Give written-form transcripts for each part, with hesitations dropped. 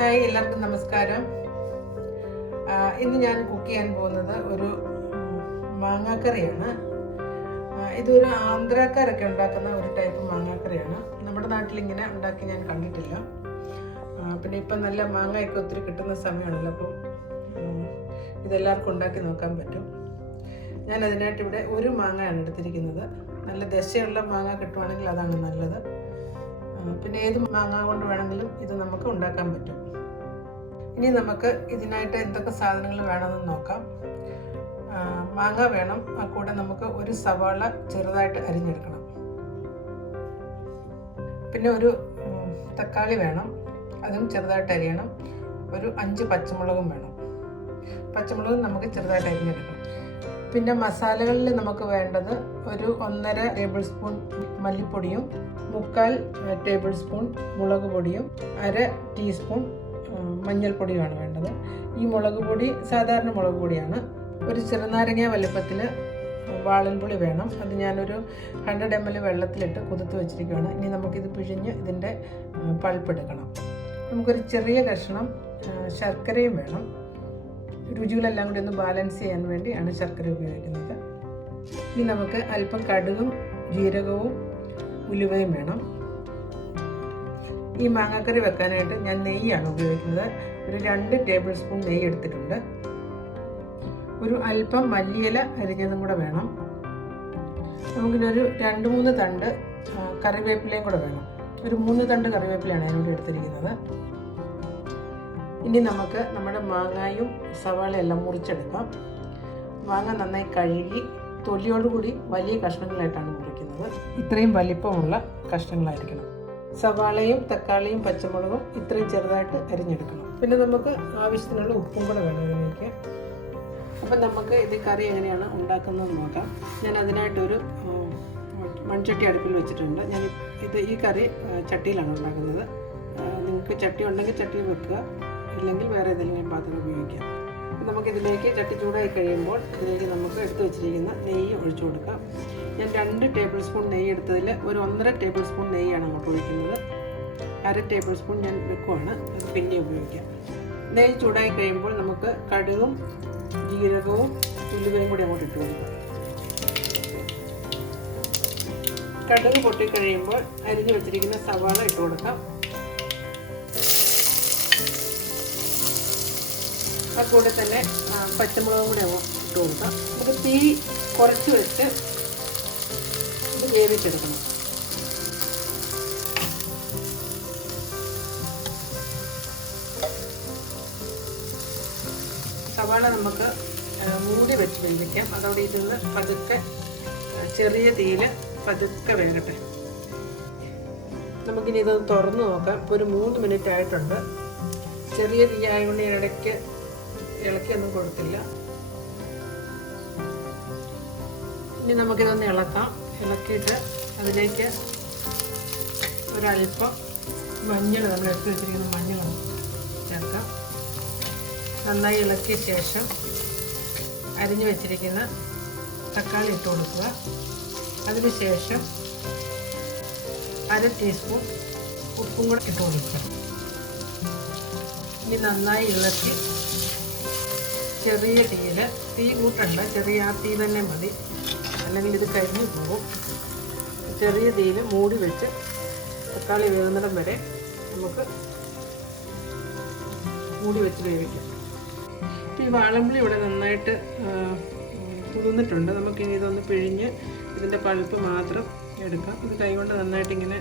Hi, എല്ലാവർക്കും നമസ്കാരം. ഇന്ന് ഞാൻ കുക്ക് ചെയ്യാൻ പോകുന്നത് ഒരു മാങ്ങാക്കറിയാണ്. ഇതൊരു ആന്ധ്രാക്കാരൊക്കെ ഉണ്ടാക്കുന്ന ഒരു ടൈപ്പ് മാങ്ങാക്കറിയാണ്. നമ്മുടെ നാട്ടിലിങ്ങനെ ഉണ്ടാക്കി ഞാൻ കണ്ടിട്ടില്ല. പിന്നെ ഇപ്പം നല്ല മാങ്ങയൊക്കെ ഒത്തിരി കിട്ടുന്ന സമയമാണല്ലോ, അപ്പം ഇതെല്ലാവർക്കും ഉണ്ടാക്കി നോക്കാൻ പറ്റും. ഞാൻ അതിനായിട്ട് ഇവിടെ ഒരു മാങ്ങയാണ് എടുത്തിരിക്കുന്നത്. നല്ല ദശയുള്ള മാങ്ങ കിട്ടുവാണെങ്കിൽ അതാണ് നല്ലത്. പിന്നെ ഏത് മാങ്ങ കൊണ്ട് വേണമെങ്കിലും ഇത് നമുക്ക് ഉണ്ടാക്കാൻ പറ്റും. ഇനി നമുക്ക് ഇതിനായിട്ട് എന്തൊക്കെ സാധനങ്ങൾ വേണമെന്ന് നോക്കാം. മാങ്ങ വേണം, കൂടെ നമുക്ക് ഒരു സവാള ചെറുതായിട്ട് അരിഞ്ഞെടുക്കണം. പിന്നെ ഒരു തക്കാളി വേണം, അതും ചെറുതായിട്ട് അരിയണം. ഒരു 5 പച്ചമുളകും വേണം. പച്ചമുളകും നമുക്ക് ചെറുതായിട്ട് അരിഞ്ഞെടുക്കണം. പിന്നെ മസാലകളിൽ നമുക്ക് വേണ്ടത് ഒരു 1.5 ടേബിൾ സ്പൂൺ മല്ലിപ്പൊടിയും 3/4 ടേബിൾ സ്പൂൺ മുളക് പൊടിയും 1/2 ടീസ്പൂൺ മഞ്ഞൾപ്പൊടിയുമാണ് വേണ്ടത്. ഈ മുളക് പൊടി സാധാരണ മുളക് പൊടിയാണ്. ഒരു ചെറുനാരങ്ങ വലുപ്പത്തിൽ വാളൻപുളി വേണം. അത് ഞാനൊരു 100 ml വെള്ളത്തിലിട്ട് കുതിർത്ത് വെച്ചിരിക്കുകയാണ്. ഇനി നമുക്കിത് പിഴിഞ്ഞ് ഇതിൻ്റെ പൾപ്പെടുക്കണം. നമുക്കൊരു ചെറിയ കഷ്ണം ശർക്കരയും വേണം. രുചികളെല്ലാം കൂടി ഒന്ന് ബാലൻസ് ചെയ്യാൻ വേണ്ടിയാണ് ശർക്കര ഉപയോഗിക്കുന്നത്. ഇനി നമുക്ക് അല്പം കടുകും ജീരകവും ഉലുവയും വേണം. ഈ മാങ്ങാക്കറി വെക്കാനായിട്ട് ഞാൻ നെയ്യാണ് ഉപയോഗിക്കുന്നത്. ഒരു 2 ടേബിൾ സ്പൂൺ നെയ്യ് എടുത്തിട്ടുണ്ട്. ഒരു അല്പം മല്ലിയില അരിഞ്ഞതും കൂടെ വേണം. നമുക്കിനൊരു 2-3 തണ്ട് കറിവേപ്പിലയും കൂടെ വേണം. ഒരു 3 തണ്ട് കറിവേപ്പിലയാണ് ഞാനിവിടെ എടുത്തിരിക്കുന്നത്. ഇനി നമുക്ക് നമ്മുടെ മാങ്ങായും സവാളയെല്ലാം മുറിച്ചെടുക്കാം. മാങ്ങ നന്നായി കഴുകി തൊലിയോടുകൂടി വലിയ കഷ്ണങ്ങളായിട്ടാണ് മുറിക്കുന്നത്. ഇത്രയും വലിപ്പമുള്ള കഷ്ണങ്ങളായിരിക്കണം. സവാളയും തക്കാളിയും പച്ചമുളകും ഇത്രയും ചെറുതായിട്ട് അരിഞ്ഞെടുക്കണം. പിന്നെ നമുക്ക് ആവശ്യത്തിനുള്ള ഉപ്പും കൂടെ വേണം ഇതിലേക്ക്. അപ്പം നമുക്ക് ഇത് കറി എങ്ങനെയാണ് ഉണ്ടാക്കുന്നത് നോക്കാം. ഞാൻ അതിനായിട്ടൊരു മൺചട്ടി അടുപ്പിൽ വെച്ചിട്ടുണ്ട്. ഞാൻ ഈ കറി ചട്ടിയിലാണ് ഉണ്ടാക്കുന്നത്. നിങ്ങൾക്ക് ചട്ടി ഉണ്ടെങ്കിൽ ചട്ടിയിൽ വെക്കുക, ഇല്ലെങ്കിൽ വേറെ ഏതെങ്കിലും പാത്രം ഉപയോഗിക്കാം. നമുക്കിതിലേക്ക് ചട്ടി ചൂടായി കഴിയുമ്പോൾ ഇതിലേക്ക് നമുക്ക് എടുത്തു വെച്ചിരിക്കുന്ന നെയ്യ് ഒഴിച്ചു കൊടുക്കാം. ഞാൻ 2 ടേബിൾ സ്പൂൺ നെയ്യ് എടുത്തതിൽ ഒരു 1.5 ടേബിൾ സ്പൂൺ നെയ്യാണ് അങ്ങോട്ട് ഒഴിക്കുന്നത്. 1/2 ടേബിൾ സ്പൂൺ ഞാൻ വെക്കുവാണ്, അത് പിന്നെ ഉപയോഗിക്കാം. നെയ്യ് ചൂടായി കഴിയുമ്പോൾ നമുക്ക് കടുകും ജീരകവും ഉലുവയും കൂടി അങ്ങോട്ട് ഇട്ട് കൊടുക്കാം. കടുക് പൊട്ടിക്കഴിയുമ്പോൾ അരിഞ്ഞു വെച്ചിരിക്കുന്ന സവാള ഇട്ട് കൊടുക്കാം. കൂടെ തന്നെ പച്ചമുളകും കൂടെ ഇട്ട് കൊടുക്കാം. നമുക്ക് തീ കുറച്ച് വെച്ച് ഇത് വേവിച്ചെടുക്കണം. സവാള നമുക്ക് മൂടി വെച്ച് വേവിക്കാം. അതോടെ ഇതിന്ന് പതുക്കെ ചെറിയ തീയിൽ പതുക്കെ വേകട്ടെ. നമുക്കിനി ഇതൊന്ന് തുറന്ന് നോക്കാം. ഇപ്പോൾ ഒരു 3 മിനിറ്റ് ആയിട്ടുണ്ട്. ചെറിയ തീ ആയതുകൊണ്ട് ഞാൻ ഇടയ്ക്ക് ഇളക്കിയൊന്നും കൊടുത്തില്ല. ഇനി നമുക്കിതൊന്ന് ഇളക്കാം. ഇളക്കിയിട്ട് അതിലേക്ക് ഒരല്പം മഞ്ഞൾ, നമ്മൾ എടുത്ത് വെച്ചിരിക്കുന്ന മഞ്ഞൾ ചേർക്കാം. നന്നായി ഇളക്കിയ ശേഷം അരിഞ്ഞു വെച്ചിരിക്കുന്ന തക്കാളി ഇട്ട് കൊടുക്കുക. അതിനുശേഷം 1/2 ടീസ്പൂൺ ഉപ്പും കൂടെ ഇട്ട് കൊടുക്കുക. ഇനി നന്നായി ഇളക്കി ചെറിയ തീയിൽ, തീ കൂട്ടണ്ട, ചെറിയ ആ തീ തന്നെ മതി, അല്ലെങ്കിൽ ഇത് കരിഞ്ഞു പോകും. ചെറിയ തീയിൽ മൂടി വെച്ച് തക്കാളി വേകുന്നിടം വരെ നമുക്ക് മൂടി വെച്ച് വേവിക്കാം. ഈ വാളമ്പുളി ഇവിടെ നന്നായിട്ട് കുതിർന്നിട്ടുണ്ട്. നമുക്കിനി ഇതൊന്ന് പിഴിഞ്ഞ് ഇതിൻ്റെ പൾപ്പ് മാത്രം എടുക്കാം. ഇത് കൈകൊണ്ട് നന്നായിട്ട് ഇങ്ങനെ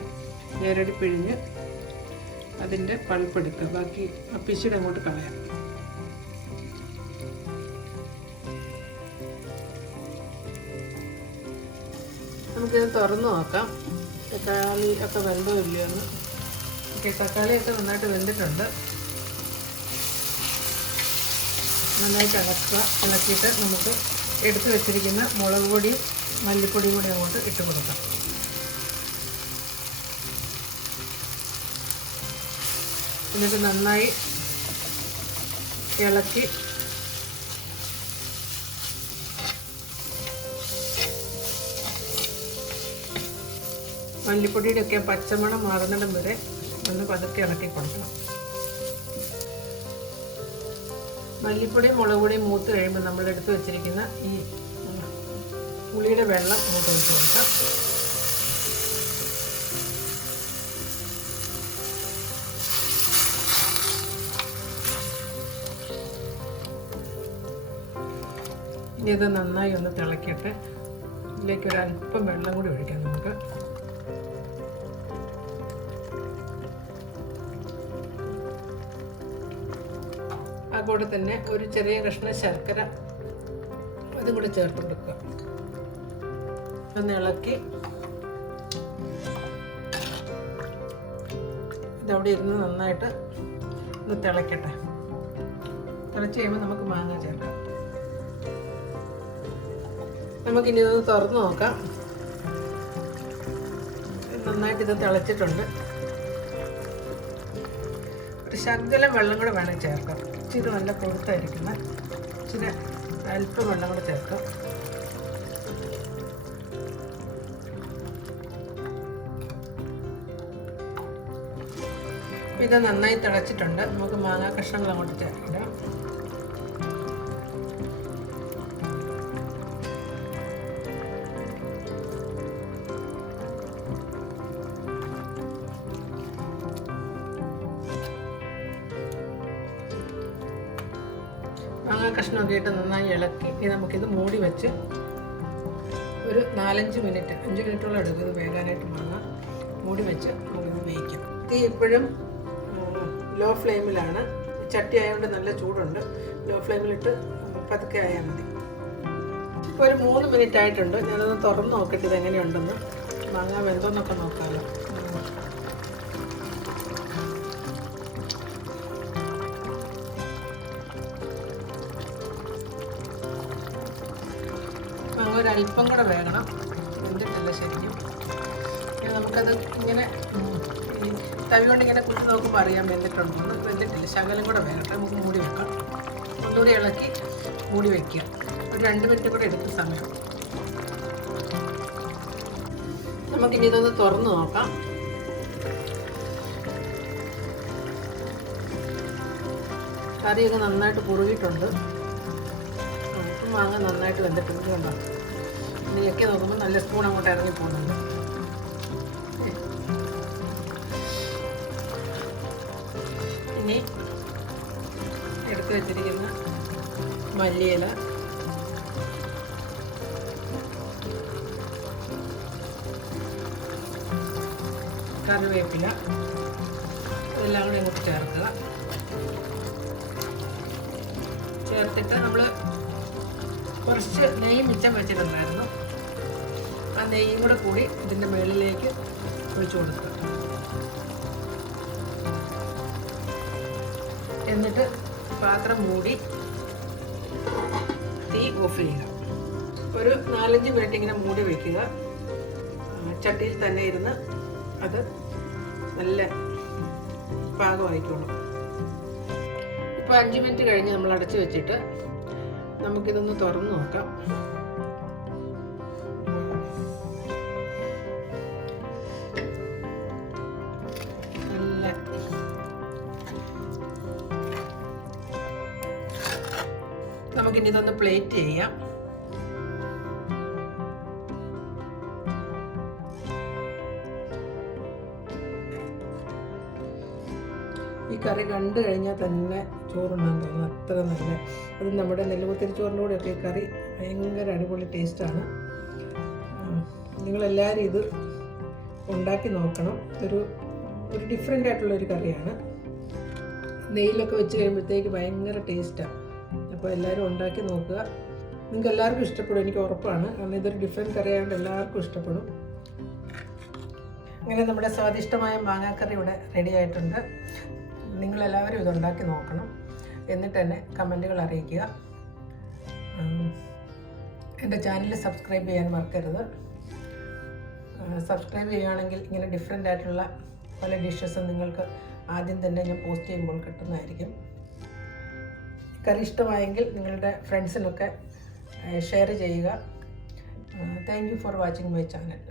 നേരടി പിഴിഞ്ഞ് അതിൻ്റെ പൾപ്പ് എടുക്കുക. ബാക്കി ആ പിശുടെ അങ്ങോട്ട് കളയാം. നമുക്കിത് തുറന്ന് നോക്കാം. തക്കാളി ഒക്കെ വെന്തോ ഇല്ലയോ എന്ന്. ഓക്കെ, തക്കാളിയൊക്കെ നന്നായിട്ട് വെന്തിട്ടുണ്ട്. നന്നായിട്ട് ഇളക്കിയിട്ട് നമുക്ക് എടുത്ത് വെച്ചിരിക്കുന്ന മുളക് പൊടിയും മല്ലിപ്പൊടിയും കൂടി അങ്ങോട്ട് ഇട്ട് കൊടുക്കാം. എന്നിട്ട് നന്നായി ഇളക്കി മല്ലിപ്പൊടിയുടെ ഒക്കെ പച്ചമണം മാറുന്നിടം വരെ ഒന്ന് പതുക്കെ ഇളക്കി കൊടുക്കണം. മല്ലിപ്പൊടിയും മുളക് പൊടിയും മൂത്ത് കഴിയുമ്പോൾ നമ്മൾ എടുത്ത് വെച്ചിരിക്കുന്ന ഈ പുളിയുടെ വെള്ളം അങ്ങോട്ട് ഒഴിച്ച് കൊടുക്കാം. ഇനി ഇത് നന്നായി ഒന്ന് തിളക്കട്ടെ. ഇതിലേക്ക് ഒരല്പം വെള്ളം കൂടി ഒഴിക്കാം നമുക്ക്. അതുകൂടെ തന്നെ ഒരു ചെറിയ കഷ്ണം ശർക്കര അതും കൂടി ചേർത്ത് കൊടുക്കുക. ഒന്ന് ഇളക്കി ഇതവിടെ ഇരുന്ന് നന്നായിട്ട് ഒന്ന് തിളക്കട്ടെ. തിളച്ച് കഴിയുമ്പോൾ നമുക്ക് മാങ്ങ ചേർക്കാം. നമുക്കിനി ഇതൊന്ന് തുറന്ന് നോക്കാം. നന്നായിട്ട് ഇത് തിളച്ചിട്ടുണ്ട്. ഒരു ശകലം വെള്ളം കൂടെ വേണം ചേർക്കാം. ഇച്ചിരി നല്ല കൊഴുത്തായിരിക്കുന്ന ഇച്ചിരി അല്പം വെള്ളം കൂടെ ചേർക്കാം. ഇത് നന്നായി തിളച്ചിട്ടുണ്ട്. നമുക്ക് മാങ്ങാ കഷ്ണങ്ങൾ അങ്ങോട്ട് ചേർക്കാം. മാങ്ങാ കഷ്ണമൊക്കെ ഇട്ട് നന്നായി ഇളക്കി ഇനി നമുക്കിത് മൂടി വെച്ച് ഒരു 4-5 മിനിറ്റ് 5 മിനിറ്റോളം എടുക്കും ഇത് വേകാനായിട്ട്. മാങ്ങ മൂടി വെച്ച് നമുക്കിത് വേവിക്കാം. തീ ഇപ്പോഴും ലോ ഫ്ലെയിമിലാണ്. ചട്ടി ആയതുകൊണ്ട് നല്ല ചൂടുണ്ട്. ലോ ഫ്ലെയിമിലിട്ട് പതുക്കെ ആയാൽ മതി. ഇപ്പോൾ ഒരു 3 മിനിറ്റ് ആയിട്ടുണ്ട്. ഞാനത് തുറന്ന് നോക്കട്ടെ ഇത് എങ്ങനെയുണ്ടെന്ന്. മാങ്ങ വെന്തോന്നൊക്കെ നോക്കാമല്ലോ. മാങ്ങ ഒരല്പം കൂടെ വേകണം. വെന്തിട്ടില്ല ശരിക്കും. നമുക്കത് ഇങ്ങനെ തവി കൊണ്ട് ഇങ്ങനെ കുത്തി നോക്കുമ്പോൾ അറിയാൻ വെന്തിട്ടുണ്ടോ. വെന്തിട്ടില്ല. ശകലം കൂടെ വേകട്ടെ. നമുക്ക് മൂടി വെക്കാം. ഒന്നുകൂടി ഇളക്കി മൂടി വയ്ക്കുക. ഒരു 2 മിനിറ്റ് കൂടെ എടുത്ത സമയം. നമുക്കിനി ഇതൊന്ന് തുറന്ന് നോക്കാം. കറിയൊക്കെ നന്നായിട്ട് കുറുകിയിട്ടുണ്ട്. ഉപ്പും മാങ്ങ നന്നായിട്ട് വെന്തിട്ടുണ്ട്. കണ്ടോ, ഇനിയൊക്കെ നോക്കുമ്പോൾ നല്ല സ്പൂൺ അങ്ങോട്ട് ഇറങ്ങി പോകുന്നുണ്ട്. ഇനി എടുത്ത് വെച്ചിരിക്കുന്ന മല്ലിയില, കറിവേപ്പില ഇതെല്ലാം കൂടി ഇങ്ങോട്ട് ചേർക്കുക. ചേർത്തിട്ട് നമ്മൾ കുറച്ച് നെയ്യ് മിച്ചം വെച്ചിട്ടുണ്ടായിരുന്നു. ആ നെയ്യും കൂടെ കൂടി ഇതിൻ്റെ മുകളിലേക്ക് ഒഴിച്ചു കൊടുക്കുക. എന്നിട്ട് പാത്രം മൂടി തീ ഓഫ് ചെയ്യുക. ഒരു 4-5 മിനിറ്റ് ഇങ്ങനെ മൂടി വയ്ക്കുക. ചട്ടിയിൽ തന്നെ ഇരുന്ന് അത് നല്ല പാകമായിക്കോളും. ഇപ്പോൾ 5 മിനിറ്റ് കഴിഞ്ഞ് നമ്മൾ അടച്ചു വെച്ചിട്ട് നമുക്കിതൊന്ന് തുറന്ന് നോക്കാം. നമുക്കിനി ഇതൊന്ന് പ്ലേറ്റ് ചെയ്യാം. ഈ കറി കണ്ടു കഴിഞ്ഞാൽ തന്നെ ചോറുണ്ണാൻ തോന്നും. അത്ര നല്ല. അത് നമ്മുടെ നെല്ലുകുത്തിരി ചോറിൻ്റെ കൂടെയൊക്കെ ഈ കറി ഭയങ്കര അടിപൊളി ടേസ്റ്റാണ്. നിങ്ങളെല്ലാവരും ഇത് ഉണ്ടാക്കി നോക്കണം. ഒരു ഡിഫറെൻ്റ് ആയിട്ടുള്ളൊരു കറിയാണ്. നെയ്യിലൊക്കെ വെച്ച് കഴിയുമ്പോഴത്തേക്ക് ഭയങ്കര ടേസ്റ്റാണ്. അപ്പോൾ എല്ലാവരും ഉണ്ടാക്കി നോക്കുക. നിങ്ങൾക്ക് എല്ലാവർക്കും ഇഷ്ടപ്പെടും, എനിക്ക് ഉറപ്പാണ്. കാരണം ഇതൊരു ഡിഫറെൻറ്റ് കറി ആയതുകൊണ്ട് എല്ലാവർക്കും ഇഷ്ടപ്പെടും. അങ്ങനെ നമ്മുടെ സ്വാദിഷ്ടമായ മാങ്ങാക്കറി ഇവിടെ റെഡി ആയിട്ടുണ്ട്. നിങ്ങളെല്ലാവരും ഇതുണ്ടാക്കി നോക്കണം. എന്നിട്ട് തന്നെ കമൻറ്റുകൾ അറിയിക്കുക. എൻ്റെ ചാനൽ സബ്സ്ക്രൈബ് ചെയ്യാൻ മറക്കരുത്. സബ്സ്ക്രൈബ് ചെയ്യുകയാണെങ്കിൽ ഇങ്ങനെ ഡിഫറെൻ്റ് ആയിട്ടുള്ള പല ഡിഷസും നിങ്ങൾക്ക് ആദ്യം തന്നെ ഞാൻ പോസ്റ്റ് ചെയ്യുമ്പോൾ കിട്ടുന്നതായിരിക്കും. കറി ഇഷ്ടമായെങ്കിൽ നിങ്ങളുടെ ഫ്രണ്ട്സിനൊക്കെ ഷെയർ ചെയ്യുക. Thank you for watching my channel.